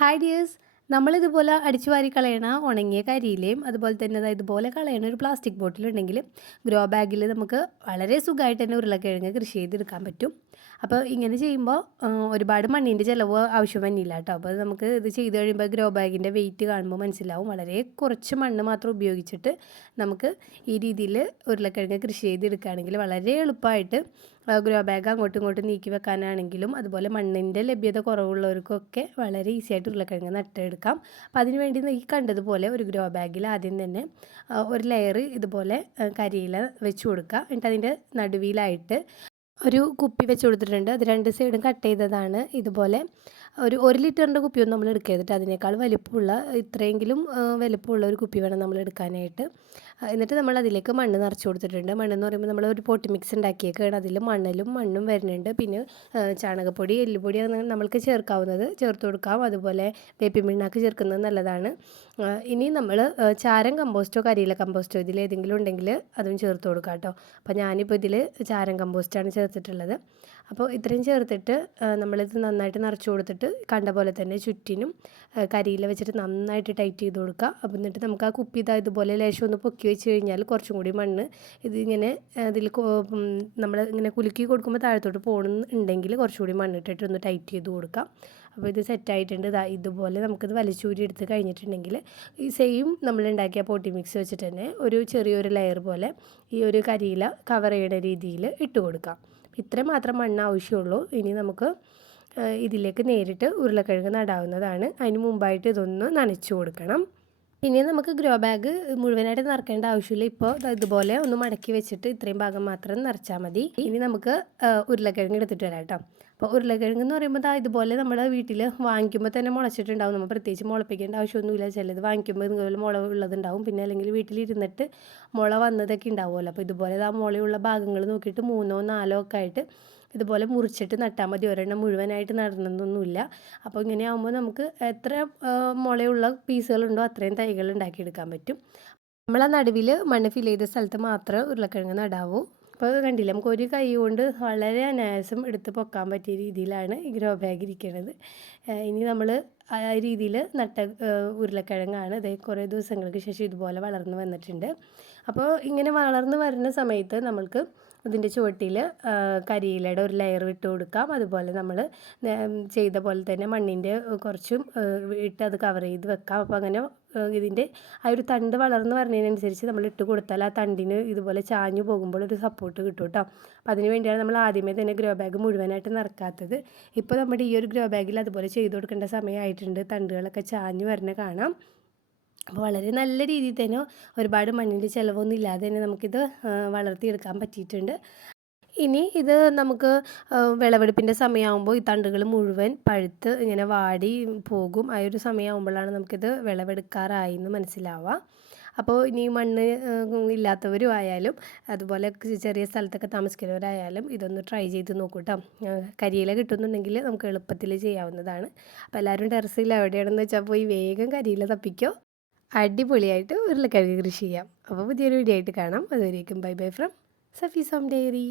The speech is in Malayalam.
ഹായ് ഡിയേഴ്സ്, നമ്മളിതുപോലെ അടിച്ചു വാരി കളയണ ഉണങ്ങിയ കരിയിലയും അതുപോലെ തന്നെ ഇതുപോലെ കളയണ ഒരു പ്ലാസ്റ്റിക് ബോട്ടിലുണ്ടെങ്കിൽ ഗ്രോ ബാഗിൽ നമുക്ക് വളരെ സുഖമായിട്ട് തന്നെ ഉരുളക്കിഴങ്ങ് കൃഷി ചെയ്തെടുക്കാൻ പറ്റും. അപ്പോൾ ഇങ്ങനെ ചെയ്യുമ്പോൾ ഒരുപാട് മണ്ണിൻ്റെ ചിലവ് ആവശ്യം വന്നില്ല കേട്ടോ. അപ്പോൾ നമുക്ക് ഇത് ചെയ്ത് കഴിയുമ്പോൾ ഗ്രോ ബാഗിൻ്റെ വെയിറ്റ് കാണുമ്പോൾ മനസ്സിലാവും. വളരെ കുറച്ച് മണ്ണ് മാത്രം ഉപയോഗിച്ചിട്ട് നമുക്ക് ഈ രീതിയിൽ ഉരുളക്കിഴങ്ങ് കൃഷി ചെയ്തെടുക്കുകയാണെങ്കിൽ വളരെ എളുപ്പമായിട്ട് ഗ്രോ ബാഗ് അങ്ങോട്ടും ഇങ്ങോട്ടും നീക്കി വെക്കാനാണെങ്കിലും അതുപോലെ മണ്ണിൻ്റെ ലഭ്യത കുറവുള്ളവർക്കൊക്കെ വളരെ ഈസി ആയിട്ട് ഉരുളക്കിഴങ്ങ് നട്ടെടുക്കാം. അപ്പോൾ അതിനുവേണ്ടി ഈ കണ്ടതുപോലെ ഒരു ഗ്രോ ബാഗിൽ ആദ്യം തന്നെ ഒരു ലെയർ ഇതുപോലെ കരിയില വെച്ച് കൊടുക്കുക. എന്നിട്ട് അതിൻ്റെ നടുവിലായിട്ട് ഒരു കുപ്പി വെച്ച് കൊടുത്തിട്ടുണ്ട്. അത് രണ്ട് സൈഡും കട്ട് ചെയ്തതാണ്. ഇതുപോലെ ഒരു ലിറ്ററിൻ്റെ കുപ്പിയൊന്നും നമ്മൾ എടുക്കരുത്. അതിനേക്കാൾ വലിപ്പമുള്ള ഇത്രയെങ്കിലും വലിപ്പമുള്ള ഒരു കുപ്പി വേണം നമ്മൾ എടുക്കാനായിട്ട്. എന്നിട്ട് നമ്മൾ അതിലേക്ക് മണ്ണ് നിറച്ച് കൊടുത്തിട്ടുണ്ട്. മണ്ണെന്ന് പറയുമ്പോൾ നമ്മൾ ഒരു പോട്ടി മിക്സ് ഉണ്ടാക്കിയേക്കാണ്. അതിൽ മണ്ണും വരുന്നുണ്ട്. പിന്നെ ചാണകപ്പൊടി, എല്ലുപൊടി നമ്മൾക്ക് ചേർക്കാവുന്നത് ചേർത്ത് കൊടുക്കാം. അതുപോലെ വേപ്പിൻ പിണ്ണാക്ക് ചേർക്കുന്നത് നല്ലതാണ്. ഇനി നമ്മൾ ചാരം കമ്പോസ്റ്റോ കരിയില കമ്പോസ്റ്റോ ഇതിലേതെങ്കിലും ഉണ്ടെങ്കിൽ അതും ചേർത്ത് കൊടുക്കാം കേട്ടോ. അപ്പോൾ ഞാനിപ്പോൾ ഇതിൽ ചാരം കമ്പോസ്റ്റാണ് ചേർത്തിട്ടുള്ളത്. അപ്പോൾ ഇത്രയും ചേർത്തിട്ട് നമ്മളിത് നന്നായിട്ട് നിറച്ച് കൊടുത്തിട്ട് കണ്ട പോലെ തന്നെ ചുറ്റിനും കരിയില വെച്ചിട്ട് നന്നായിട്ട് ടൈറ്റ് ചെയ്ത് കൊടുക്കുക. അപ്പോൾ എന്നിട്ട് നമുക്ക് ആ കുപ്പി ഇതുപോലെ ലേശം ഒന്ന് പൊക്കി വെച്ച് കഴിഞ്ഞാൽ കുറച്ചും കൂടി മണ്ണ് ഇതിങ്ങനെ അതിൽ നമ്മൾ ഇങ്ങനെ കുലുക്കി കൊടുക്കുമ്പോൾ താഴത്തോട്ട് പോകണമെന്നുണ്ടെങ്കിൽ കുറച്ചുകൂടി മണ്ണിട്ടിട്ട് ഒന്ന് ടൈറ്റ് ചെയ്ത് കൊടുക്കാം. അപ്പോൾ ഇത് സെറ്റായിട്ടുണ്ട്. ഇതുപോലെ നമുക്കിത് വലിച്ചൂരി എടുത്ത് കഴിഞ്ഞിട്ടുണ്ടെങ്കിൽ ഈ സെയിം നമ്മളുണ്ടാക്കിയ പോട്ടി മിക്സ് വെച്ചിട്ട് തന്നെ ഒരു ചെറിയൊരു ലെയർ പോലെ ഈ ഒരു കരിയില കവർ ചെയ്യുന്ന രീതിയിൽ ഇട്ട് കൊടുക്കാം. ഇത്ര മാത്രം മണ്ണ് ആവശ്യമുള്ളൂ. ഇനി നമുക്ക് ഇതിലേക്ക് നേരിട്ട് ഉരുളക്കിഴങ്ങ് നടാവുന്നതാണ്. അതിന് മുമ്പായിട്ട് ഇതൊന്ന് നനച്ചു കൊടുക്കണം. ഇനി നമുക്ക് ഗ്രോ ബാഗ് മുഴുവനായിട്ട് നിറക്കേണ്ട ആവശ്യമില്ല. ഇപ്പോൾ ഇതുപോലെ ഒന്ന് മടക്കി വെച്ചിട്ട് ഇത്രയും ഭാഗം മാത്രം നിറച്ചാൽ മതി. ഇനി നമുക്ക് ഉരുളക്കിഴങ്ങ് എടുത്തിട്ട് വരാം കേട്ടോ. അപ്പോൾ ഉരുളക്കിഴങ്ങ് എന്ന് പറയുമ്പോൾ ഇതുപോലെ നമ്മുടെ വീട്ടിൽ വാങ്ങിക്കുമ്പോൾ തന്നെ മുളച്ചിട്ടുണ്ടാവും. നമ്മൾ പ്രത്യേകിച്ച് മുളപ്പിക്കേണ്ട ആവശ്യമൊന്നുമില്ല. ചിലത് വാങ്ങിക്കുമ്പോൾ ഇതുപോലെ മുള ഉള്ളതുണ്ടാവും. പിന്നെ അല്ലെങ്കിൽ വീട്ടിലിരുന്നിട്ട് മുള വന്നതൊക്കെ ഉണ്ടാവുമല്ലോ. അപ്പോൾ ഇതുപോലെ മുളയുള്ള ഭാഗങ്ങൾ നോക്കിയിട്ട് 3ഓ 4ഓ ഒക്കെ ആയിട്ട് ഇതുപോലെ മുറിച്ചിട്ട് നട്ടാൽ മതി. ഒരെണ്ണം മുഴുവനായിട്ട് നടണമെന്നൊന്നുമില്ല. അപ്പോൾ ഇങ്ങനെ ആകുമ്പോൾ നമുക്ക് എത്ര മുളയുള്ള പീസുകളുണ്ടോ അത്രയും തൈകൾ ഉണ്ടാക്കിയെടുക്കാൻ പറ്റും. നമ്മൾ ആ നടുവിൽ മണ്ണ് ഫിൽ ചെയ്ത സ്ഥലത്ത് മാത്രമേ ഉരുളക്കിഴങ്ങ് നടാവൂ. അപ്പോൾ കണ്ടില്ല, നമുക്ക് ഒരു കൈ കൊണ്ട് വളരെ അനായാസം എടുത്ത് പൊക്കാൻ പറ്റിയ രീതിയിലാണ് ഈ ഗ്രോ ബാഗ് ഇരിക്കുന്നത്. ഇനി നമ്മൾ ആ രീതിയിൽ നട്ട ഉരുളക്കിഴങ്ങാണ്. ഇത് കുറേ ദിവസങ്ങൾക്ക് ശേഷം ഇതുപോലെ വളർന്നു വന്നിട്ടുണ്ട്. അപ്പോൾ ഇങ്ങനെ വളർന്നു വരുന്ന സമയത്ത് നമ്മൾക്ക് ഇതിൻ്റെ ചുവട്ടിൽ കരിയിലയുടെ ഒരു ലെയർ ഇട്ട് കൊടുക്കാം. അതുപോലെ നമ്മൾ ചെയ്ത പോലെ തന്നെ മണ്ണിൻ്റെ കുറച്ചും ഇട്ട് അത് കവർ ചെയ്ത് വെക്കാം. അപ്പോൾ അങ്ങനെ ഇതിൻ്റെ ആ ഒരു തണ്ട് വളർന്ന് വരുന്നതിനനുസരിച്ച് നമ്മൾ ഇട്ട് കൊടുത്താൽ ആ തണ്ടിന് ഇതുപോലെ ചാഞ്ഞു പോകുമ്പോൾ ഒരു സപ്പോർട്ട് കിട്ടും കേട്ടോ. അപ്പോൾ അതിന് വേണ്ടിയാണ് നമ്മൾ ആദ്യമേ തന്നെ ഗ്രോ ബാഗ് മുഴുവനായിട്ട് നിറക്കാത്തത്. ഇപ്പോൾ നമ്മുടെ ഈ ഒരു ഗ്രോ ബാഗിൽ അതുപോലെ ചെയ്ത് കൊടുക്കേണ്ട സമയമായിട്ടുണ്ട്. തണ്ടുകളൊക്കെ ചാഞ്ഞു വരുന്ന കാണാം. അപ്പോൾ വളരെ നല്ല രീതിയിൽ തന്നെ ഒരുപാട് മണ്ണിൻ്റെ ചിലവൊന്നും ഇല്ലാതെ തന്നെ നമുക്കിത് വളർത്തിയെടുക്കാൻ പറ്റിയിട്ടുണ്ട്. ഇനി ഇത് നമുക്ക് വിളവെടുപ്പിൻ്റെ സമയമാകുമ്പോൾ ഈ തണ്ടുകൾ മുഴുവൻ പഴുത്ത് ഇങ്ങനെ വാടി പോകും. ആ ഒരു സമയമാകുമ്പോഴാണ് നമുക്കിത് വിളവെടുക്കാറായി എന്ന് മനസ്സിലാവുക. അപ്പോൾ ഇനി മണ്ണ് ഇല്ലാത്തവരും ആയാലും അതുപോലെ ചെറിയ സ്ഥലത്തൊക്കെ താമസിക്കുന്നവരായാലും ഇതൊന്ന് ട്രൈ ചെയ്ത് നോക്കൂ കേട്ടോ. കരിയില കിട്ടുന്നുണ്ടെങ്കിൽ നമുക്ക് എളുപ്പത്തിൽ ചെയ്യാവുന്നതാണ്. അപ്പോൾ എല്ലാവരും ടെറസിൽ എവിടെയാണെന്ന് വെച്ചാൽ പോയി വേഗം കരിയില തപ്പിക്കോ. അടിപൊളിയായിട്ട് ഉരുളക്കിഴങ്ങ് കൃഷി ചെയ്യാം. അപ്പോൾ പുതിയൊരു വീഡിയോ ആയിട്ട് കാണാം. അതുവരേക്കും bye bye from Safees home diary.